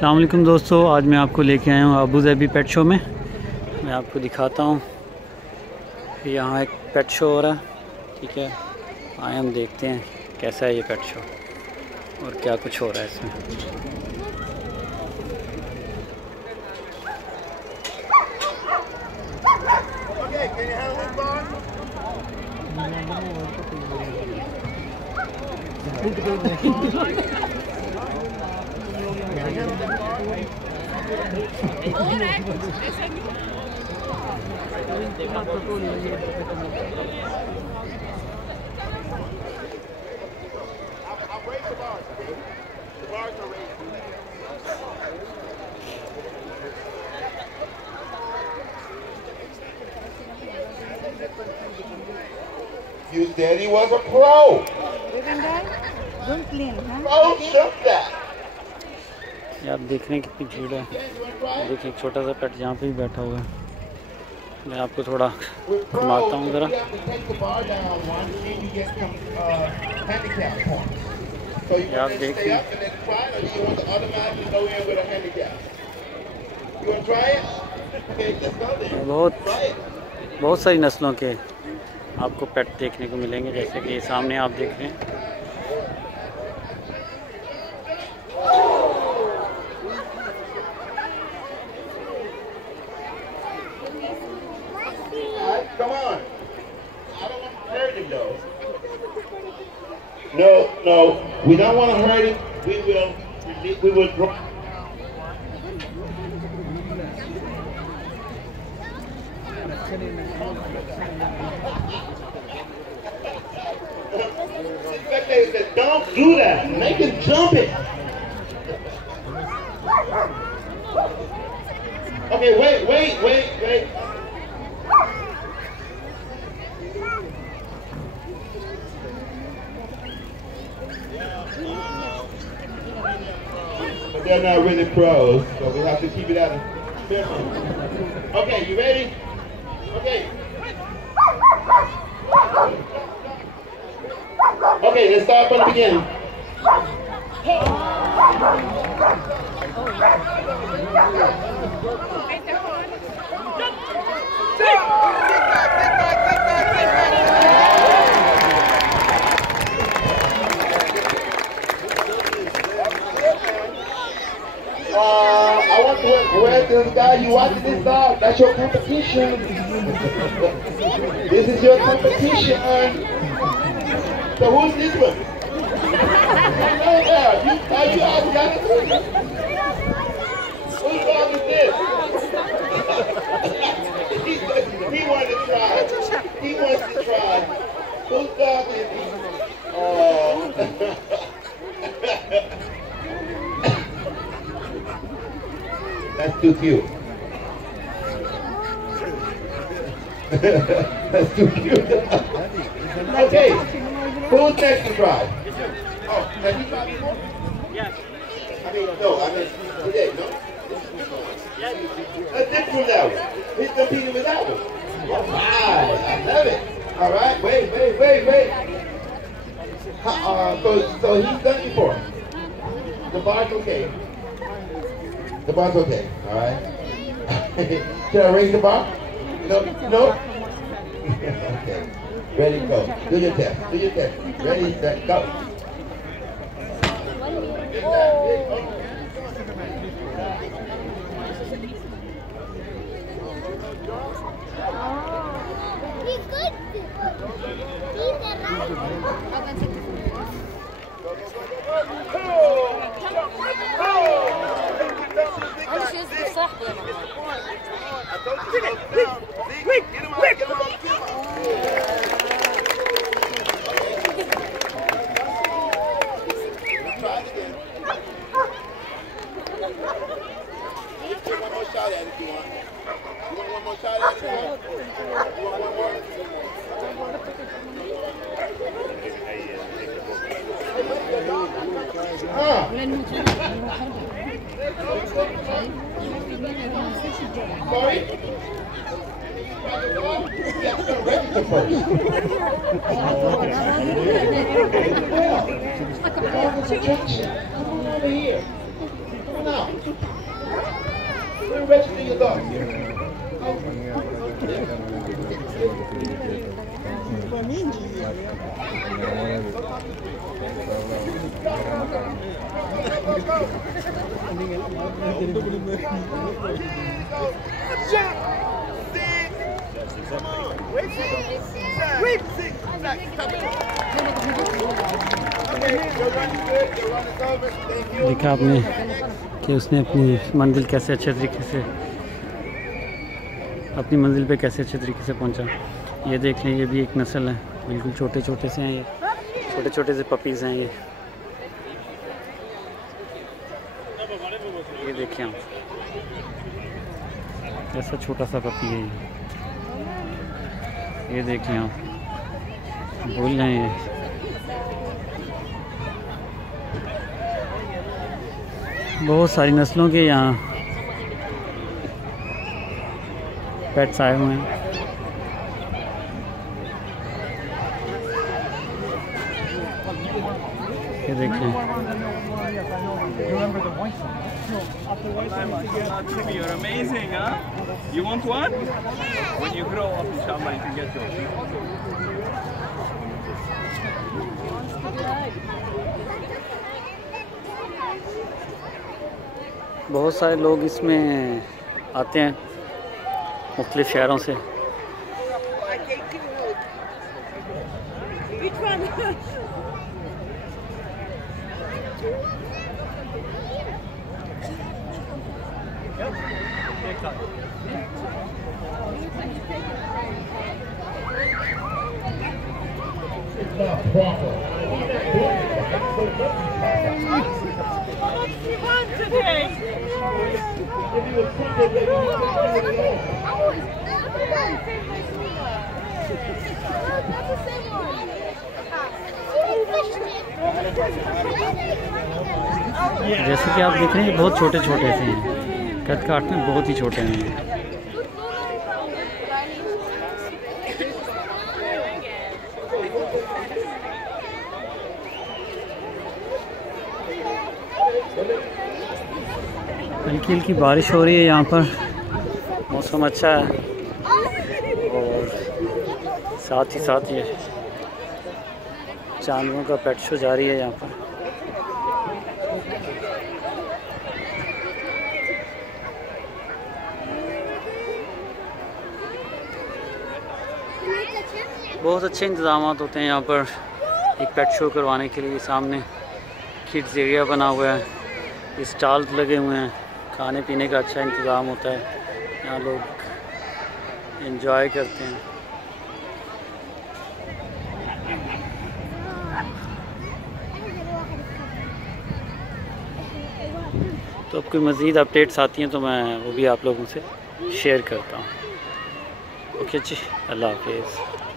अस्सलाम वालेकुम दोस्तों, आज मैं आपको लेके आया हूँ अबू धाबी पेट शो में। मैं आपको दिखाता हूँ, यहाँ एक पेट शो हो रहा है। ठीक है, आए हम देखते हैं कैसा है ये पेट शो और क्या कुछ हो रहा है इसमें। You said he was a pro. Don't clean, huh? Pro shook that. ये आप देख रहे हैं कितनी भीड़ है। देखिए एक छोटा सा पेट यहाँ पे भी बैठा हुआ है। मैं आपको थोड़ा घुमाता हूँ ज़रा। ये आप देखिए बहुत सारी नस्लों के आपको पेट देखने को मिलेंगे, जैसे कि सामने आप देख रहे हैं। Come on. I don't want to hurt him though. No, we don't want to hurt him. We will drop. They said, don't do that. Make him jump it. Okay, wait. But they're not really pros, so we have to keep it out of film. Okay, you ready? Okay. Okay, let's start from the beginning. I want to wear this guy. You watching this dog? That's your competition. This is your competition. So who's this one? You all got it. Whose dog is this? He wants to try. Whose dog is he? Oh. That's too cute. That's too cute. Okay, who's next to try? Oh, have you tried before? Yes. Today, no? Yes. Let's different that one. He's competing with that one. All right, I love it. All right, wait. So he's done before. The bar's okay. The bar's okay, all right? Should I raise the bar? No? Okay. Ready, go. Do your test. Ready, set, go. He's good. Sorry? Register first. Come on over here. Come on out. देखा आपने कि उसने अपनी मंजिल कैसे अच्छे तरीके से अपनी मंजिल पे कैसे अच्छे तरीके से पहुंचा। ये देख लें, ये भी एक नस्ल है, बिल्कुल छोटे छोटे से हैं, ये छोटे छोटे से पपीज़ हैं। ये देखिए आप, ऐसा छोटा सा पपी है ये देखिए आप, भूल रहे हैं। बहुत सारी नस्लों के यहाँ पेट्स आए हुए हैं। ये देखिए, You're amazing, huh? You want one? When you grow up, inshallah, you can get yours. बहुत सारे लोग इसमें आते हैं मुख्तलिफ शहरों से। जैसे कि आप देख रहे हैं, बहुत छोटे छोटे से हैं, कद काट में बहुत ही छोटे हैं। हल्की हल्की बारिश हो रही है यहाँ पर, मौसम अच्छा है और साथ ही साथ ये जानवरों का पेट शो जारी है यहाँ पर। बहुत अच्छे इंतज़ाम होते हैं यहाँ पर एक पेट शो करवाने के लिए। सामने किड्स एरिया बना हुआ है, स्टॉल लगे हुए हैं, खाने पीने का अच्छा इंतज़ाम होता है, यहाँ लोग एंजॉय करते हैं। तो अब कोई मज़ीद अपडेट्स आती हैं तो मैं वो भी आप लोगों से शेयर करता हूँ। ओके जी, अल्लाह हाफिज़।